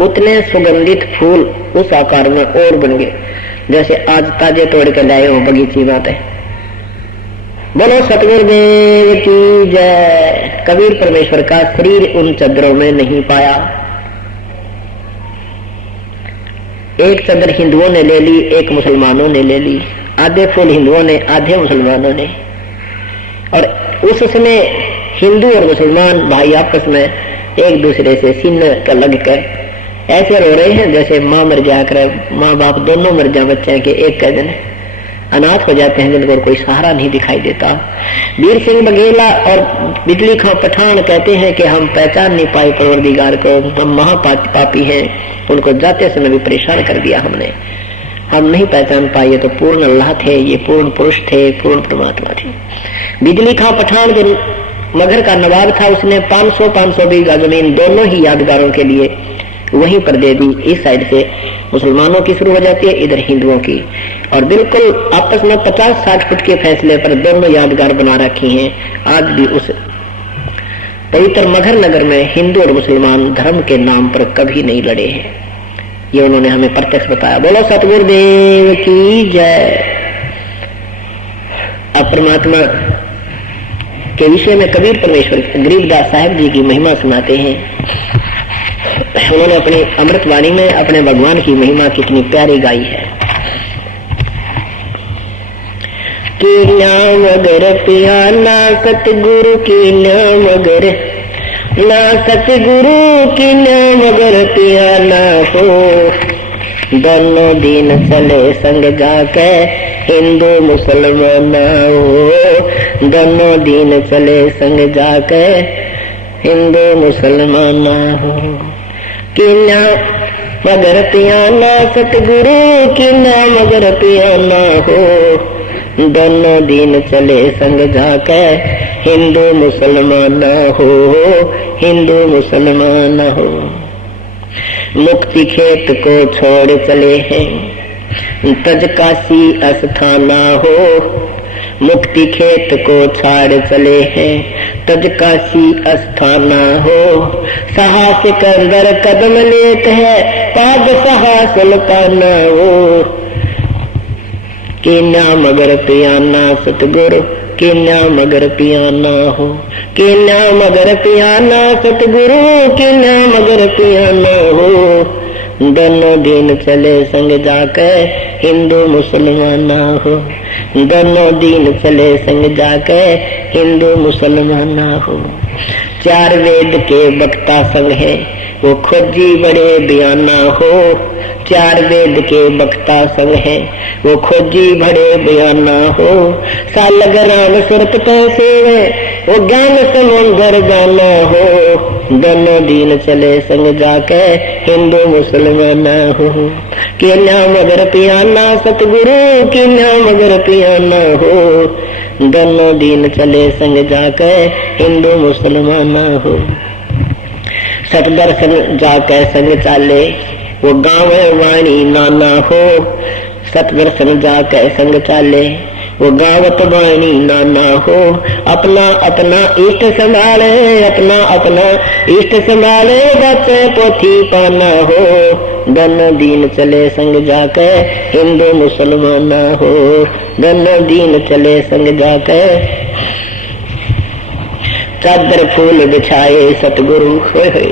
उतने सुगंधित फूल उस आकार में और बन गए जैसे आज ताजे तोड़ के लाए हो बगीची बात है। बोलो सतगुरुदेव की जय। कबीर परमेश्वर का शरीर उन चादरों में नहीं पाया। एक चादर हिंदुओं ने ले ली, एक मुसलमानों ने ले ली। आधे फूल हिंदुओं ने, आधे मुसलमानों ने। और उस समय हिंदू और मुसलमान भाई आपस में एक दूसरे से सीने का लग कर ऐसे रो रहे हैं जैसे माँ मर जाकर, माँ बाप दोनों मर जाए बच्चे के एक का दिन अनाथ हो जाते हैं जिनको कोई सहारा नहीं दिखाई देता। वीर सिंह बघेला और बिजली खां पठान कहते हैं कि हम पहचान नहीं पाए परवरदिगार को, हम महापापी हैं, उनको जाते समय भी परेशान कर दिया हमने, हम नहीं पहचान पाए। तो पूर्ण अल्लाह थे, ये पूर्ण पुरुष थे, पूर्ण परमात्मा थे। बिजली खां पठान जो मगहर का नवाब था, उसने 500 बीघा जमीन दोनों ही यादगारों के लिए वहीं पर दे दी। इस साइड से मुसलमानों की शुरू हो जाती है, इधर हिंदुओं की, और बिल्कुल आपस में 50-60 फुट के फैसले पर दोनों यादगार बना रखी हैं। आज भी उस पवित्र मगहर नगर में हिंदू और मुसलमान धर्म के नाम पर कभी नहीं लड़े हैं। ये उन्होंने हमें प्रत्यक्ष बताया। बोलो सतगुरुदेव की जय। अब परमात्मा के विषय में कबीर परमेश्वर गरीबदास साहब जी की महिमा सुनाते हैं। उन्होंने अपनी अमृतवाणी में अपने भगवान की महिमा कितनी प्यारी गाई है। की नाम अगर पियाना सतगुरु की नाम अगर ना, सतगुरु की नाम अगर पियाना हो, दोनों दिन चले संग जाके हिंदू मुसलमान हो, दोनों दिन चले संग जाके हिंदू मुसलमान हो। कि नाम मगर पियाना सतगुरु की नाम मगर पियाना हो, दोनों दिन चले संग जाके हिंदू मुसलमान हो, हिंदू मुसलमान हो। मुक्ति खेत को छोड़ चले हैं तज काशी अस्थाना हो, मुक्ति खेत को छाड़ चले हैं तज काशी अस्थाना हो। साहस के अंदर कदम लेते हैं पाद साहस सुल्ताना हो। कि नाम अगर पियाना सतगुरु कि नाम अगर पियाना हो, कि नाम अगर पियाना सतगुरु कि नाम अगर पियाना हो, दोनों दिन चले संग जाकर हिंदू मुसलमान हो, दोनों दिन चले संग जाकर हिंदू मुसलमान हो। चार वेद के वक्ता संग है वो खोजी बड़े बयाना हो, चार वेद के वक्ता संग है वो खोजी बड़े बयाना हो। सालग्राम सुरत पैसे वो ज्ञान समुंदर जाना हो, दोनों दिन चले संग जाके हिंदू मुसलमान हो। कि नाम अगर पियाना सतगुरु कि नाम अगर पियाना हो, दोनों दिन चले संग जाके हिंदू मुसलमान हो। सतदर्शन जाके संग चाले वो गाँव वाणी नाना हो, सतदर्शन जाके संग चाले वो गावत वाणी नाना हो। अपना अपना इष्ट संभाले, अपना अपना इष्ट संभाले, बच्चे पोथी पाना हो, दोनों दिन चले संग जाके हिंदू मुसलमान हो, दोनों दिन चले संग जाके। चादर फूल बिछाए सतगुरु होए,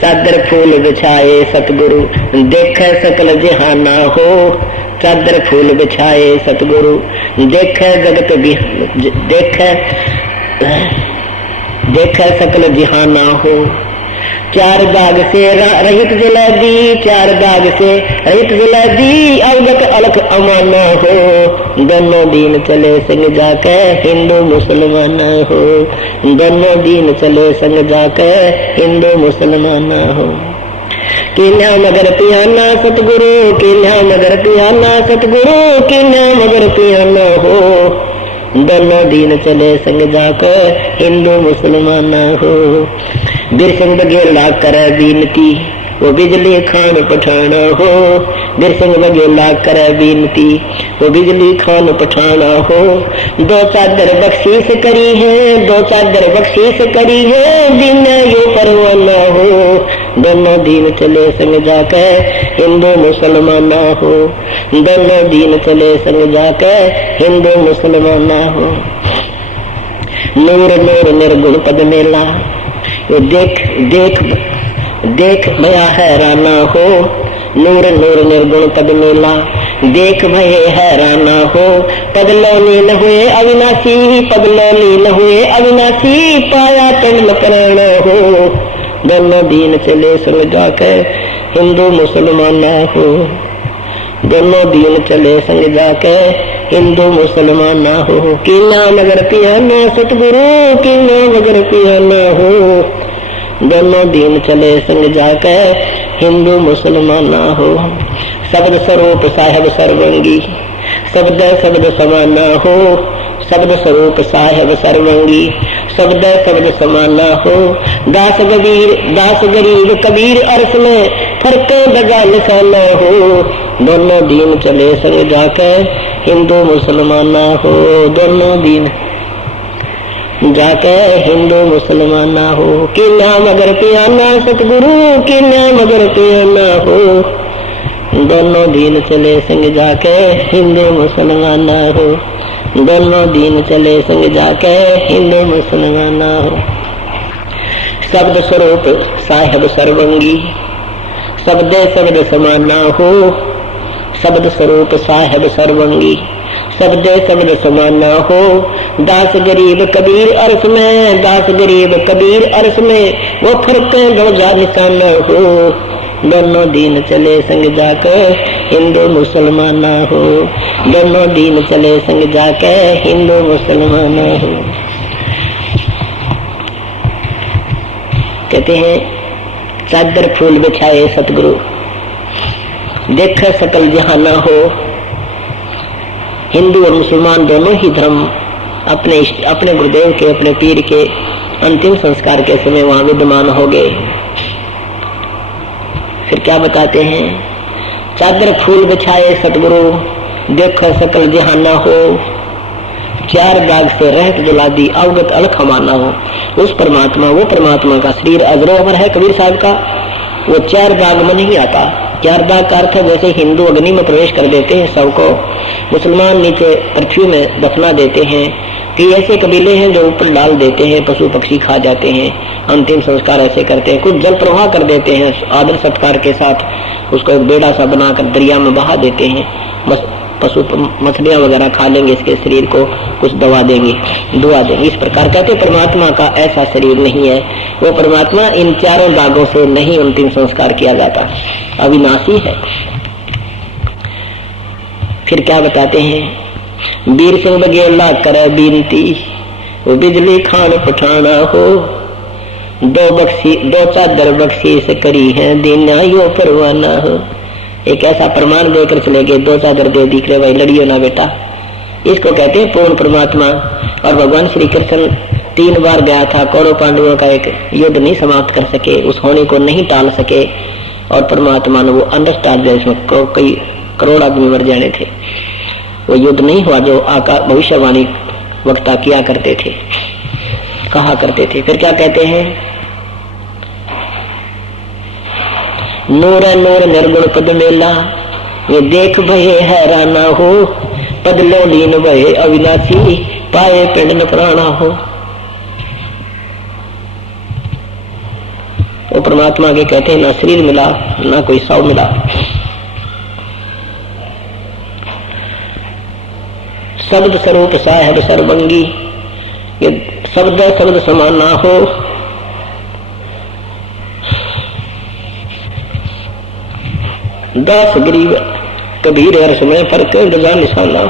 चादर फूल बिछाए सतगुरु देखे सकल जहाना हो। चादर फूल बिछाए सतगुरु देखे जगत भी देखे सकल जहाना हो। चार दाग से रहित जलेबी, चार दाग से रहित जलेबी अवगत अलख अमाना हो, दोनों दिन चले संग जाके हिंदू मुसलमान हो, दोनों दिन चले संग जाके हिंदू मुसलमान हो। कि नाम अगर पियाना सतगुरु कि नाम अगर पियाना सतगुरु कि नाम अगर पियाना हो, दोनों दिन चले संग जाकर हिंदू मुसलमान हो। वीर सिंह बघेला करे बीनती वो बिजली खान पठाना हो, वीर सिंह बघेला करे बीनती वो बिजली खान पठाना हो। दो चादर बख्शीश करी है, दो चादर बख्शीश करी है, दिन यो परवाना हो, दोनों दीन चले संग जाके हिंदू मुसलमान ना हो। दोनों दीन चले संग जाके हिंदू मुसलमान ना हो। नूर नूर निर्गुण पद मेला, ये देख देख देख भया हैराना हो। नूर नूर निर्गुण पद मेला, देख भये हैराना हो। पद लो लीन हुए अविनाशी, पद लो लीन हुए अविनाशी, पाया पिंड प्राण हो। दोनों दीन चले संग जाके हिंदू मुसलमान ना हो। दोनों दीन चले संग जाके हिंदू मुसलमान ना हो। कीना मगर पियाना सतगुरु, कीना मगर पियाना हो। दोनों दीन चले संग जाके हिंदू मुसलमान ना हो। शब्द स्वरूप साहेब सर्वंगी, शब्द शब्द समान ना हो। शब्द स्वरूप साहेब सर्वंगी, शब्द शब्द समान ना हो। दास गरीब कबीर अर्श में फर्क दगा निशान ना हो। दोनों दीन चले संग जाके हिंदू मुसलमान ना हो। दोनों दीन जाके हिंदू मुसलमान ना हो। कि नाम अगर पियाना सतगुरु, कि नाम अगर पियाना हो। दोनों दीन चले संग जाके हिंदू मुसलमान ना हो। दोनों दीन चले संग जाके हिंदू मुसलमान ना हो। शब्द स्वरूप साहेब सर्वंगी, शब्द शब्द समान ना हो। शब्द स्वरूप साहेब सर्वंगी, शब्द शब्द समान ना हो। दास गरीब कबीर अर्श में, दास गरीब कबीर अर्श में, वो फर्क रोजा निशान न हो। दोनों दीन चले संग जाकर हिंदू मुसलमान ना हो। दोनों दीन चले संग जाकर हिंदू मुसलमान ना हो। कहते हैं चादर फूल बिछाए सतगुरु, देख सकल जहां ना हो। हिंदू और मुसलमान दोनों ही धर्म अपने गुरुदेव के, अपने पीर के अंतिम संस्कार के समय वहां विद्यमान हो गए। फिर क्या बताते हैं, चादर फूल बिछाए सतगुरु, देख सकल जहां ना हो। चार दाग से रहत जला दी, अवगत अलख माना हो। उस परमात्मा, वो परमात्मा का शरीर अजरो अमर है कबीर साहब का, वो चार दाग में नहीं आता। चार दाग का अर्थ जैसे हिंदू अग्नि में प्रवेश कर देते हैं सबको, मुसलमान नीचे पृथ्वी में दफना देते हैं। कि ऐसे कबीले हैं जो ऊपर डाल देते हैं, पशु पक्षी खा जाते हैं, अंतिम संस्कार ऐसे करते हैं। कुछ जल प्रवाह कर देते हैं, आदर सत्कार के साथ उसको एक बेड़ा सा बनाकर दरिया में बहा देते हैं। बस पशु मछलियां वगैरह खा लेंगे, इसके शरीर को कुछ दवा देंगे, दुआ देंगे। इस प्रकार कहते परमात्मा का ऐसा शरीर नहीं है। वो परमात्मा इन चारों दागों से नहीं अंतिम संस्कार किया जाता, अविनाशी है। फिर क्या बताते हैं, बीर सिंह बघेला करे बीनती, वो बिजली खान पठाना हो। दो चादर बख्शीश करी है, दीना यो परवाना हो। एक ऐसा प्रमाण देकर चले गए, दो चादर दे दिख रहे भाई, लड़ियो ना बेटा। इसको कहते हैं पूर्ण परमात्मा। और भगवान श्री कृष्ण 3 बार गया था, कौरव पांडवों का एक युद्ध नहीं समाप्त कर सके, उस होने को नहीं टाल सके। और परमात्मा ने वो अंडरस्टैंड, इसमें कई करोड़ आदमी मर जाने थे, वो युद्ध नहीं हुआ जो आका भविष्यवाणी वक्ता किया करते थे, कहा करते थे। फिर क्या कहते हैं, नूर नूर निर्गुण पद मेला, ये देख भये हैराना हो। पद लो लीन भये अविनाशी, पाए पिंड न प्राणा हो। वो परमात्मा के कहते हैं ना शरीर मिला, ना कोई सौ मिला। शब्द स्वरूप साहेब सर्वंगी, ये शब्द शब्द समान ना हो। दास गरीब कबीर हर्ष में फर्क रजा निशाना।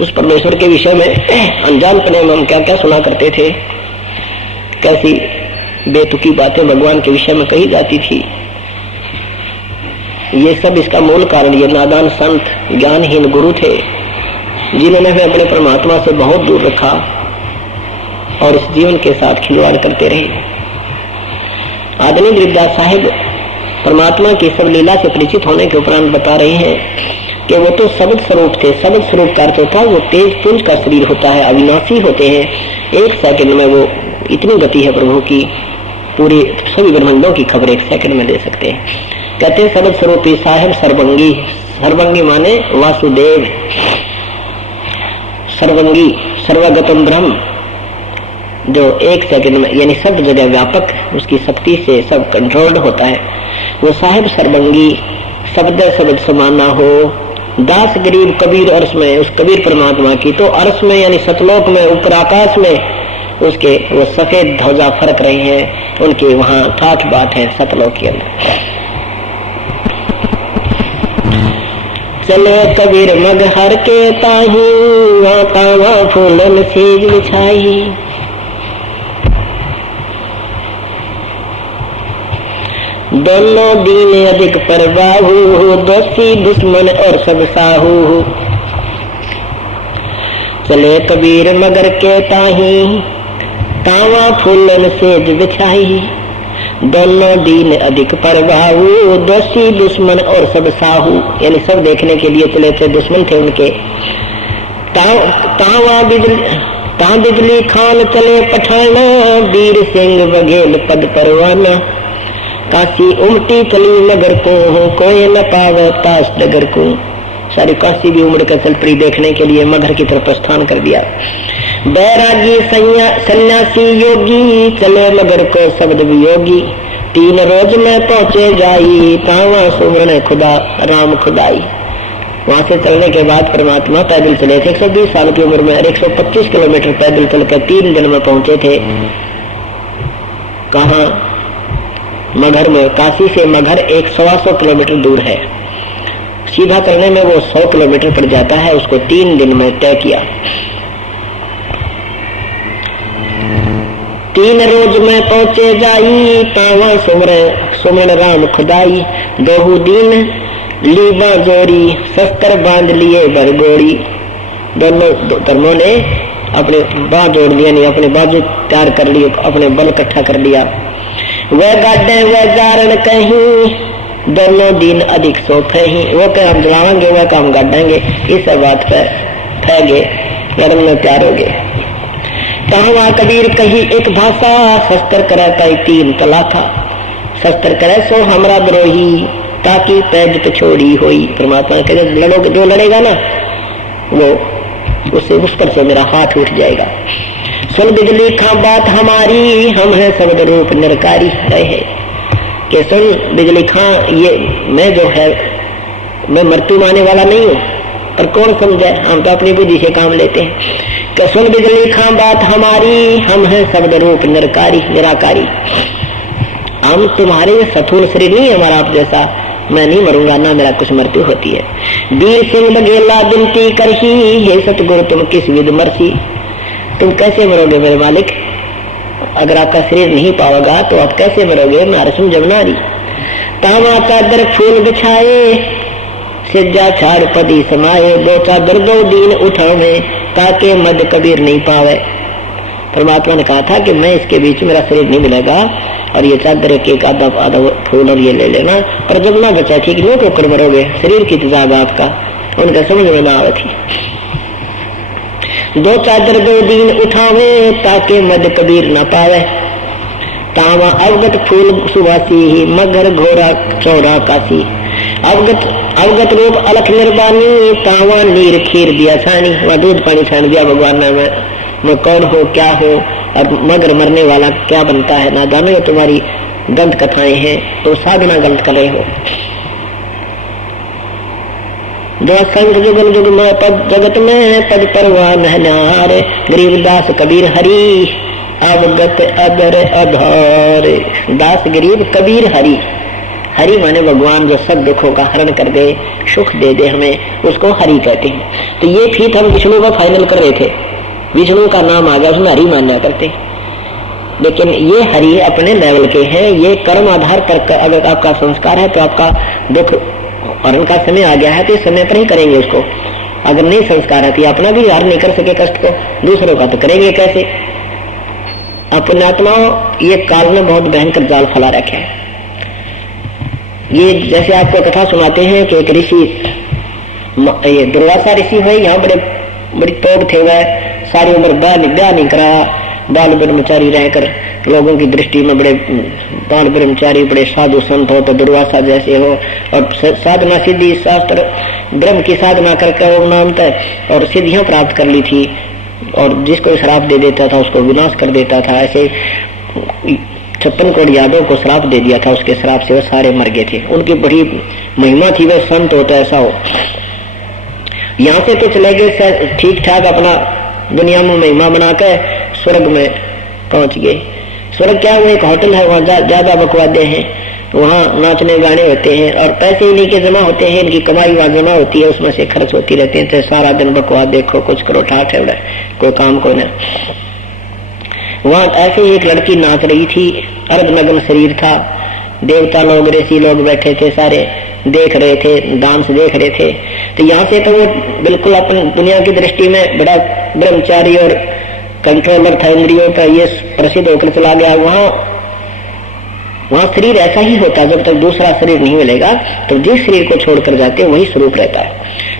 उस परमेश्वर के विषय में अनजानपने में हम क्या क्या सुना करते थे, कैसी बेतुकी बातें भगवान के विषय में कही जाती थी। ये सब इसका मूल कारण ये नादान संत, ज्ञानहीन गुरु थे, जिन्होंने हमें अपने परमात्मा से बहुत दूर रखा और इस जीवन के साथ खिलवाड़ करते रहे। आदरणीय गरीबदास साहिब परमात्मा की सब लीला से परिचित होने के उपरांत बता रहे हैं, कि वो तो शब्द स्वरूप थे। शब्द स्वरूप का अर्थ होता है वो तेज पुंज का शरीर होता है, अविनाशी होते हैं। 1 सेकंड में वो इतनी गति है प्रभु की, पूरे सभी ब्रह्मांडों की खबर 1 सेकंड में दे सकते हैं। कहते हैं शब्द स्वरूपी साहेब सर्वंगी। सर्वंगी माने वासुदेव, सर्वंगी सर्वगतम ब्रह्म, जो 1 सेकंड में यानी सब जगह व्यापक, उसकी शक्ति से सब कंट्रोल्ड होता है। वो साहेब सर्वंगी, शब्द शब्द समाना हो। दास गरीब कबीर अर्श में, उस कबीर परमात्मा की तो अर्श में यानी सतलोक में, ऊपर आकाश में उसके वो सफेद ध्वजा फरक रहे हैं, उनके वहां ठाठ बाट है सतलोक के अंदर। चले कबीर मगहर के ताही, तावा फूलन सेज बिछाई। दोनों दीन अधिक परवाहू, दोस्ती दुश्मन और सब साहू। चले कबीर मगर के ताही, तावा फूलन सेज बिछाई। दोनों दीन अधिक परवाहू, दोस्ती दुश्मन और सब साहू, यानी सब देखने के लिए चले थे, दुश्मन थे उनके। तावा बिजली खान चले पठाना, वीर सिंह बघेल पद परवाना। काशी उमटी चली मगर को, कोई न पावे ताश डगर को। सारी काशी भी उमड़ कर चल पड़ी देखने के लिए, मगर की तरफ प्रस्थान कर दिया। बैरागी सन्यासी योगी, चले मगर को शब्द वियोगी। 3 रोज में पहुंचे जाई, तावा सुमरन खुदा राम खुदाई। वहां से चलने के बाद परमात्मा पैदल चले थे 120 साल की उम्र में, 125 किलोमीटर पैदल चलकर 3 दिन में पहुंचे थे। कहा? मगहर में। काशी से मगहर 100 किलोमीटर दूर है। सीधा करने में वो 100 किलोमीटर पड़ जाता है, उसको 3 दिन में तय किया। 3 रोज में पहुंचे जाई, तावा सुमरन राम खुदाई। 2 दिन लीबा जोरी, शस्त्र बांध लिए बरगोड़ी। दोनों धर्मों ने अपने बाँ जोड़ दिया, नहीं अपने बाजू तैयार कर लिए, अपने बल इकट्ठा कर लिया। वह गाड़े वह जारण कहीं, दोनों दिन अधिक सोख ही। वो काम जलाएंगे, वह काम गाड़ेंगे, इस बात पर फैगे लड़न में प्यार हो गए। तावा कबीर कही एक भाषा, शस्त्र करे पाई 3 तलाखा। शस्त्र करे सो हमरा द्रोही, ताकि पैज पिछोड़ी होई। परमात्मा कहे लड़ोगे, जो लड़ेगा ना वो उससे उस पर से मेरा हाथ उठ जाएगा। सुन बिजली खा बात हमारी, हम है शब्द रूप निरकारी रहे। कि सुन बिजली खां, ये मैं जो है मैं मृत्यु माने वाला नहीं हूँ, पर कौन समझे, हम तो अपनी बुद्धि से काम लेते हैं। कि सुन बिजली खां बात हमारी, हम है शब्द रूप निराकारी। हम तुम्हारे सथूल शरीर नहीं हमारा आप जैसा, मैं नहीं मरूंगा, ना मेरा कुछ मृत्यु होती है। वीर सिंह बघेला विनती करही, हे सतगुरु तुम किस विध मरसी। तुम कैसे मरोगे मेरे मालिक, अगर आपका शरीर नहीं पाओगा तो आप कैसे मरोगे, मैं अरसम जमनारी। तावा चादर फूल बिछाए, सिज्जा छाड़ पदी समाये। 2 चादर 2 दिन उठावे, ताके मद कबीर नहीं पावे। परमात्मा ने कहा था कि मैं इसके बीच मेरा शरीर नहीं मिलेगा, और ये चादर एक आधा फूल और ये ले लेना, पर जब ना बचा ठीक नो तो कर मरोगे, शरीर की तेजाब आपका उनका समझ में ना आवे थी। 2 चादर 2 दिन उठावे, ताके मद कबीर न पावे। तावा अवगत फूल सुवासी, मगर घोरा चौरा काशी। अवगत रूप अलख निर्बानी, तावा नीर खीर दिया छानी। वह दूध पानी छान दिया भगवान ने, मैं कौन हो क्या हो, और मगर मरने वाला क्या बनता है, ना जानो ये तुम्हारी दंत कथाएं हैं, तो साधना गलत कर रहे हो। जो संग जुगल जुग में पद जगत में, पद परवान है नारे। गरीबदास कबीर हरि, अवगत अदर अधार। दास गरीब कबीर हरि, हरि माने भगवान जो सब दुखों का हरण कर दे, सुख दे दे हमें, उसको हरि कहते हैं। तो ये फीत हम विष्णु का फाइनल कर रहे थे, विष्णु का नाम आ गया, उसमें हरि मान्या करते। लेकिन ये हरि अपने लेवल के हैं, ये कर्म आधार पर अगर आपका संस्कार है तो आपका दुख और उनका समय आ गया है तो इस समय पर ही करेंगे उसको। अगर नहीं संस्कार है तो अपना भी हर नहीं कर सके कष्ट को, दूसरों का तो करेंगे कैसे। अपने आत्माओं, ये काल ने बहुत भयंकर जाल फैला रखे हैं। ये जैसे आपको कथा सुनाते हैं कि एक ऋषि ये दुर्वासा ऋषि हुए, यहाँ बड़ी तोड़ थे वह, सारी उम्र ब्याह नहीं कराया, बाल ब्रह्मचारी रहकर लोगों की दृष्टि में बड़े बाल ब्रह्मचारी बड़े साधु संत हो तो दुर्वासा जैसे हो, और साधना सिद्धि शास्त्र ब्रह्म की साधना करके वो नामतः और सिद्धियां प्राप्त कर ली थी, और जिसको श्राप दे देता था उसको विनाश कर देता था। ऐसे 56 करोड़ यादव को श्राप दे दिया था, उसके श्राप से वो सारे मर गए थे। उनकी बड़ी महिमा थी, वह संत होता ऐसा हो। यहाँ से तो चले गए ठीक ठाक अपना दुनिया में महिमा बनाकर स्वर्ग में पहुंच गए। स्वर्ग क्या, वो एक होटल है, वहाँ ज्यादा बकवादे हैं, वहाँ नाचने गाने होते हैं और पैसे इन्हीं के जमा होते हैं, इनकी कमाई वहाँ जमा होती है, उसमें से खर्च होती रहती है। तो सारा दिन बकवाद देखो, कुछ करो ठाठ है, कोई काम को न। वहाँ ऐसे ही एक लड़की नाच रही थी, अर्धनग्न शरीर था, देवता लोग ऋषि लोग बैठे थे, सारे देख रहे थे, डांस देख रहे थे। तो यहाँ से तो वो बिल्कुल अपनी दुनिया की दृष्टि में बड़ा ब्रह्मचारी और कंट्रोलर था इंद्रियों का, ये प्रसिद्ध होकर चला गया। वहाँ शरीर ऐसा ही होता, जब तक दूसरा शरीर नहीं मिलेगा तो जिस शरीर को छोड़कर जाते हैं वही स्वरूप रहता है।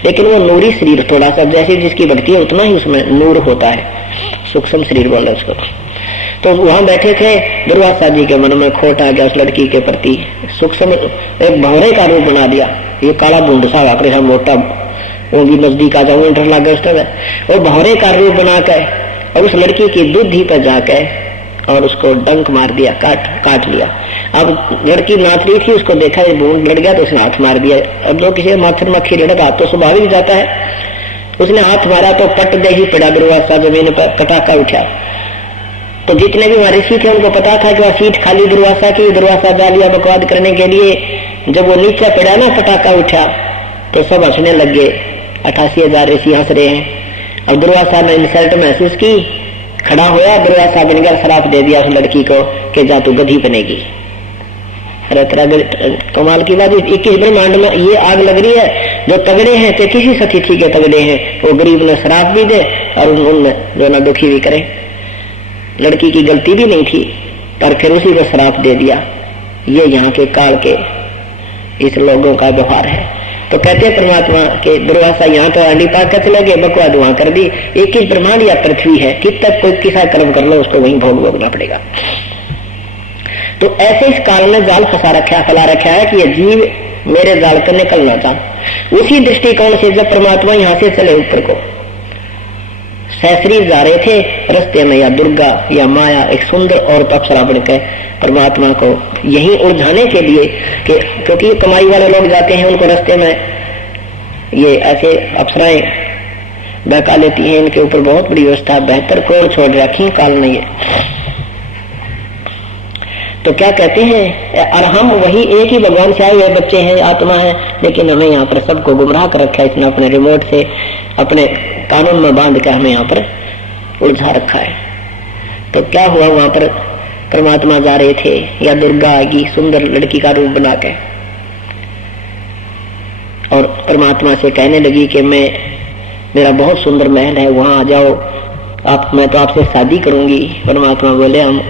लेकिन वो नूरी शरीर, थोड़ा सा जैसे जिसकी बढ़ती है उतना ही उसमें नूर होता है, सूक्ष्म शरीर बोल रहे उसको। तो वहां बैठे थे, दुर्वासा जी के मन में खोट आ गया उस लड़की के प्रति, सूक्ष्म एक भंवरे का रूप बना दिया। ये काला बूंद सा वाकरे मोटा, वो भी नजदीक आ जाऊंगा, डर लगा उस समय। वो भंवरे का रूप बनाकर और उस लड़की की दूधी पर जाकर और उसको डंक मार दिया, काट लिया। अब लड़की नाच रही थी, उसको देखा ये बूंद लड़ गया तो उसने हाथ मार दिया। अब जो किसी माथे मक्खी लड़का तो स्वाभाविक जाता है, उसने हाथ मारा तो पट दे ही पड़ा दुर्वासा जमीन पर, कटाका उठा। तो जितने भी वहां ऋषि थे उनको पता था कि वह सीट खाली दुर्वासा की, दुर्वासा डाल लिया बकवाद करने के लिए। जब वो नीचे पड़ा ना, पटाखा उठा तो सब हंसने लग गए, 88,000 ऋषि हंस रहे हैं। अब दुर्वासा ने इंसल्ट महसूस की, खड़ा होया, दुर्वासा बनकर श्राप दे दिया उस लड़की को कि जा तू गधी बनेगी। अरे कमाल की बात, 21 ब्रह्मांड में ये आग लग रही है। जो तगड़े हैं तो किसी सतिथि के तगड़े हैं, वो गरीब ने श्राप भी दे और उनमें जो ना दुखी भी करे। लड़की की गलती भी नहीं थी पर फिर उसी को श्राप दे दिया। ये यहाँ के काल के इस लोगों का व्यवहार है। तो कहते हैं परमात्मा के दुर्वासा यहाँ तो अंडी पाक कर चले गए, बकवाद वहां कर दी। 21 ब्रह्मांड या पृथ्वी है, कि तक कोई किसा कर्म कर लो उसको वहीं भोगना पड़ेगा। तो ऐसे इस काल ने जाल फंसा रखा है कि ये जीव मेरे जाल कर निकलना चाह। उसी दृष्टिकोण से जब परमात्मा यहाँ से चले ऊपर को सहस्रीर जा रहे थे, रस्ते में या दुर्गा या माया एक सुंदर और अप्सरा बनकर परमात्मा को यहीं उलझाने के लिए कि क्योंकि कमाई वाले लोग जाते हैं, उनको रास्ते में ये ऐसे अप्सराएं बहका लेती हैं। इनके ऊपर बहुत बड़ी व्यवस्था, बेहतर कोड़ छोड़ रखी काल ने ये। तो क्या कहते हैं, और हम वही एक ही भगवान से आए हुए बच्चे हैं, आत्मा है, लेकिन हमें यहाँ पर सबको गुमराह कर रखा है इसने, अपने रिमोट से अपने कानून में बांध कर हमें यहाँ पर उलझा रखा है। तो क्या हुआ, वहां पर परमात्मा जा रहे थे या दुर्गा आएगी सुंदर लड़की का रूप बना के और परमात्मा से कहने लगी कि मेरा बहुत सुंदर महल है, वहां आ जाओ आप, मैं तो आपसे शादी करूंगी। परमात्मा बोले हम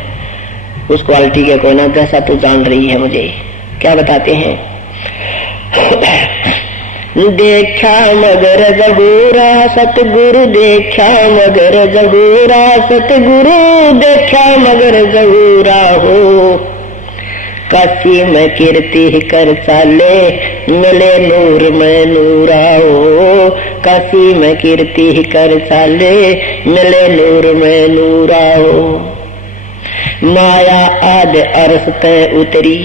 उस क्वालिटी के कोई ना, जैसा तू जान रही है मुझे। क्या बताते हैं, देखा मगर जहूरा सतगुरु, देखा मगर जहूरा सतगुरु, देखा मगर जहूरा हो। काशी में कीर्ति कर चाले, मिले नूर में नूरा हो। काशी में कीर्ति कर चाले, मिले नूर में नूरा हो। माया आद अरस तय उतरी,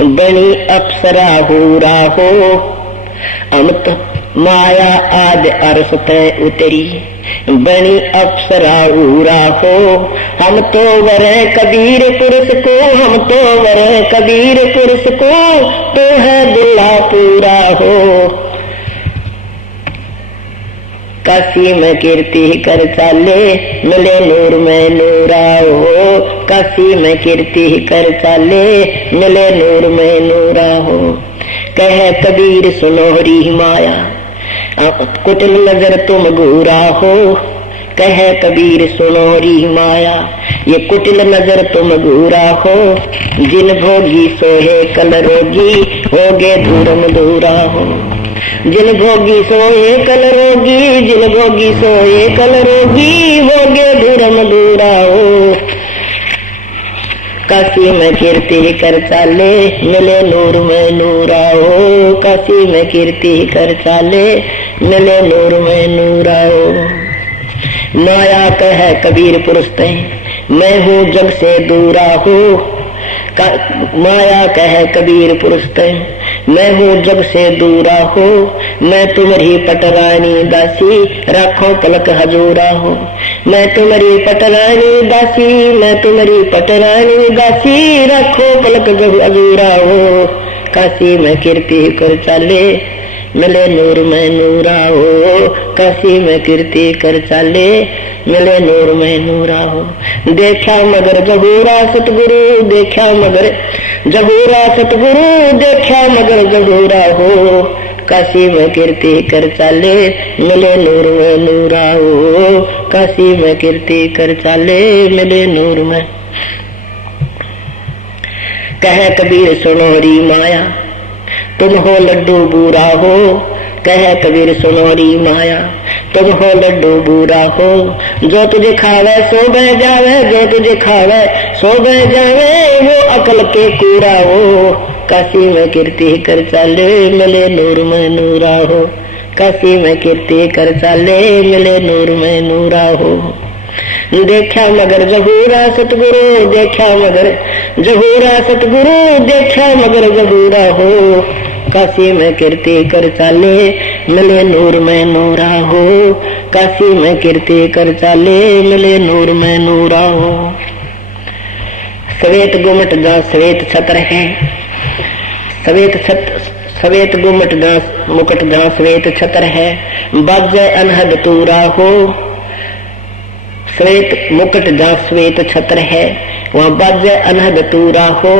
बनी अप्सरा हूरा हो। अमत माया आद अरस तय उतरी, बनी अप्सरा हूरा हो। हम तो वरे कबीर पुरुष को, हम तो वरे कबीर पुरुष को, तो है दुल्हा पूरा हो। काशी में कीर्ति कर चाले, मिले नूर में नूरा हो। काशी में कीर्ति कर चाले, मिले नूर में नूरा हो। कह कबीर सुनोहरी माया, कुटिल नजर तुम घूरा हो। कह कबीर सुनोहरी माया, ये कुटिल नजर तुम घूरा हो। जिन भोगी सोहे कल रोगी, होगे दूरम दूरा हो। जिन भोगी सोए कल रोगी, जिन भोगी सोए कल रोगी, होगे धूरम दूराओ। काशी में कीर्ति कर चाले, मिले नूर में नूराओ। काशी में कीर्ति कर चाले, मिले नूर में नूराओ। माया कह कबीर पुरुष ते, मैं हूँ जग से दूरा हूँ। माया कह कबीर पुरुष ते, मैं हूँ जग से दूरा हूँ। मैं तुम्हारी पटरानी दासी, राखो पलक हजूरा हूँ। मैं तुम्हारी पटरानी दासी, मैं तुम्हारी पटरानी दासी, राखो पलक हजूरा हूँ। काशी में कीर्ति कर चाले, मिले नूर में नूराओ। काशी में कीर्ति कर चाले, मिले नूर में नूराओ। देखा मगर जहूरा सतगुरु, देखा मगर जहूरा सतगुरु, देखा मगर जहूरा हो। काशी में कीर्ति कर चाले, मिले नूर में नूराओ। काशी में कीर्ति कर चाले, मिले नूर में। कह कबीर सुनो री माया, तुम हो लड्डू बूरा हो। कह कबीर सुनो री माया, तुम हो लड्डू बूरा हो। जो तुझे खावे सो बह जावे, जो तुझे खावे सो बह जावे, वो अकल के कूड़ा हो। काशी में कीर्ति कर चाले, मिले नूर में नूरा हो। काशी में कीर्ति कर चाले, मिले नूर में नूरा हो। देखा मगर जहूरा सतगुरु, देखा मगर जहूरा सतगुरु, देखा मगर जहूरा हो। काशी में कीर्ति कर चाले, मिले नूर में नूरा हो। काशी में कीर्ति कर चाले, मिले नूर में नूरा हो। श्वेत गुमट जहाँ श्वेत छत्र है, श्वेत गुमट जहाँ मुकुट जहाँ श्वेत छत्र है, बाजे अनहद तूरा हो। श्वेत मुकुट जहाँ श्वेत छत्र है, वहाँ बाजे अनहद तूरा हो।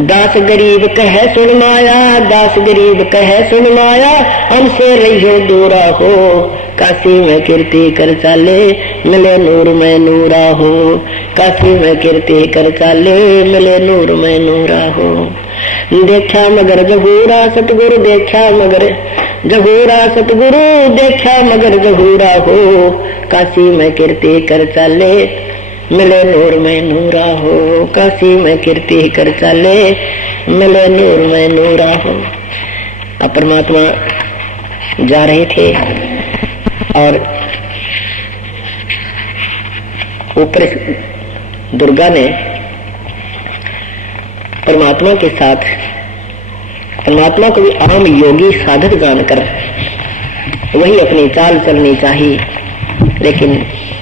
दास गरीब कहे सुन माया, दास गरीब कहे सुन माया, हमसे रहियो दूरा हो। काशी में कीर्ति कर चाले, मिले नूर में नूरा हो। काशी में कीर्ति कर चाले, मिले नूर में नूरा हो। देखा मगर जहूरा सतगुरु, देखा मगर जहूरा सतगुरु, देखा मगर जहूरा हो। काशी में कीर्ति कर चाले, मिले नूर में नूरा हो। काशी में कीर्ति कर चाले, मिले नूर में नूरा हो। अब परमात्मा जा रहे थे और ऊपर दुर्गा ने परमात्मा के साथ, परमात्मा को भी आम योगी साधक जानकर वही अपनी चाल चलनी चाहिए, लेकिन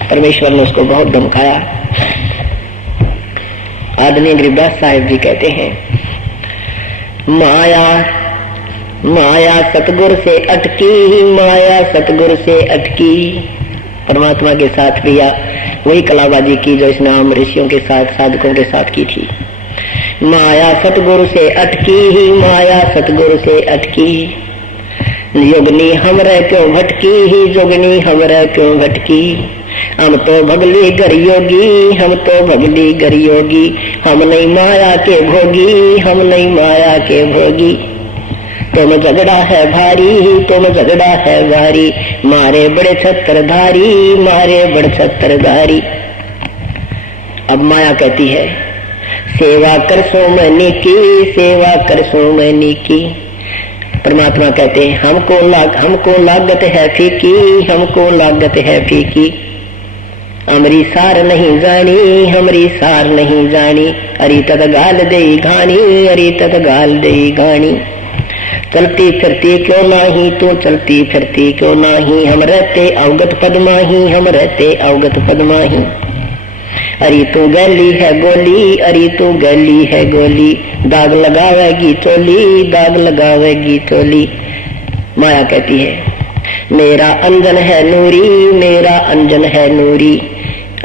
परमेश्वर ने उसको बहुत धमकाया। आदरणीय गरीबदास साहिब जी कहते हैं, माया माया सतगुरु से अटकी, माया सतगुरु से अटकी। परमात्मा के साथ भी वही कलाबाजी की जो इसने आम ऋषियों के साथ, साधकों के साथ की थी। माया सतगुरु से अटकी, माया सतगुरु से अटकी। योगनी हमरे क्यों भटकी, जोगनी हमरे क्यों भटकी। हम तो भगली गर योगी, हम तो भगली गर योगी। हम नहीं माया के भोगी, हम नहीं माया के भोगी। तुम झगड़ा है भारी, तुम झगड़ा है भारी। मारे बड़े छत्रधारी, मारे बड़े छत्रधारी। अब माया कहती है, सेवा कर सो मैंने की, सेवा कर सो मैंने की। परमात्मा कहते हैं, हमको लागत है फीकी, हमको लागत है फीकी। हमरी सार नहीं जानी, हमरी सार नहीं जानी। अरी तद गाल दे घानी, अरी तद गाल दे घानी। चलती फिरती क्यों नाही, तो चलती फिरती क्यों नाही। हम रहते अवगत पदमाही, हम रहते अवगत पदमाही। अरे तू गली है गोली, अरे तू गली है गोली। दाग लगावेगी चोली, दाग लगावेगी चोली। माया कहती है, मेरा अंजन है नूरी, मेरा अंजन है नूरी।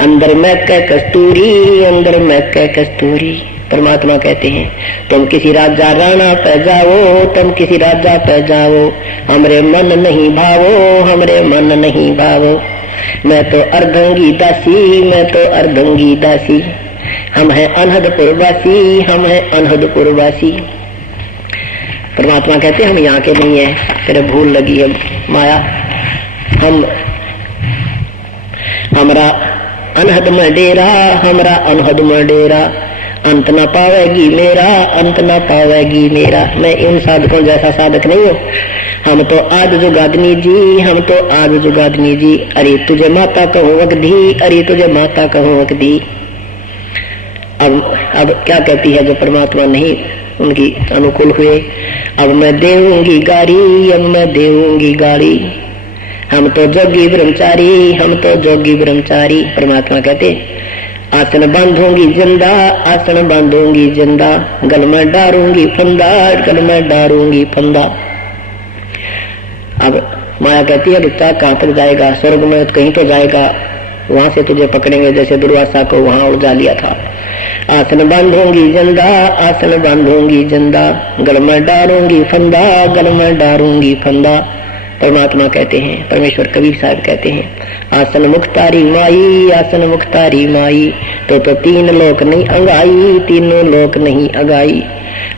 अंदर मैं कह कस्तूरी, अंदर मैं कह कस्तूरी। परमात्मा कहते हैं, तुम किसी राजा राणा पे जाओ, तुम किसी राजा पे जाओ। हमरे मन नहीं भावो, हमरे मन नहीं भावो। मैं तो अर्धंगी दासी, मैं तो अर्धंगी दासी। हम हैं अनहदपुर वासी, हम हैं अनहदपुर वासी। परमात्मा कहते हम यहाँ के नहीं है, तेरे भूल लगी है माया। हमरा अनहद में डेरा, हमरा अनहद में डेरा, अंत न पावेगी मेरा, अंत न पावेगी मेरा। मैं इन साधकों जैसा साधक नहीं हूँ। हम तो आज जुगादनी जी, हम तो आज जुगादनी जी। अरे तुझे माता कहूँ वक्दी, अरे तुझे माता कहूँ वक्दी। अब क्या कहती है जो परमात्मा नहीं उनकी अनुकूल हुए? अब मैं देऊंगी गाड़ी, अब मैं देऊंगी गाड़ी। हम तो जोगी ब्रह्मचारी, हम तो जोगी ब्रह्मचारी। परमात्मा कहते आसन बांधूंगी जिंदा, आसन बांधूंगी जिंदा, गल में डारूंगी फंदा, गल में डारूंगी फंदा। अब माया कहती है बच्चा कहाँ तक जाएगा? स्वर्ग में कहीं तो जाएगा, वहां से तुझे पकड़ेंगे जैसे दुर्वासा को वहां उड़ा लिया था। आसन बांधूंगी जिंदा, आसन बांधूंगी जिंदा, गल में डारूंगी फंदा, गल में डारूंगी फंदा। परमात्मा कहते हैं, परमेश्वर कबीर साहब कहते हैं आसन मुख्तारी माई, आसन मुख्तारी माई। तो तीन लोक नहीं अंगाई, तीनों लोक नहीं अगाई।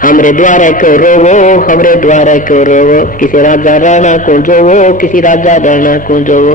हमरे द्वारे क्यों रोवो, हमरे द्वारे क्यों रोवो, किसी राजा राणा को जोवो, किसी राजा राणा को जोवो।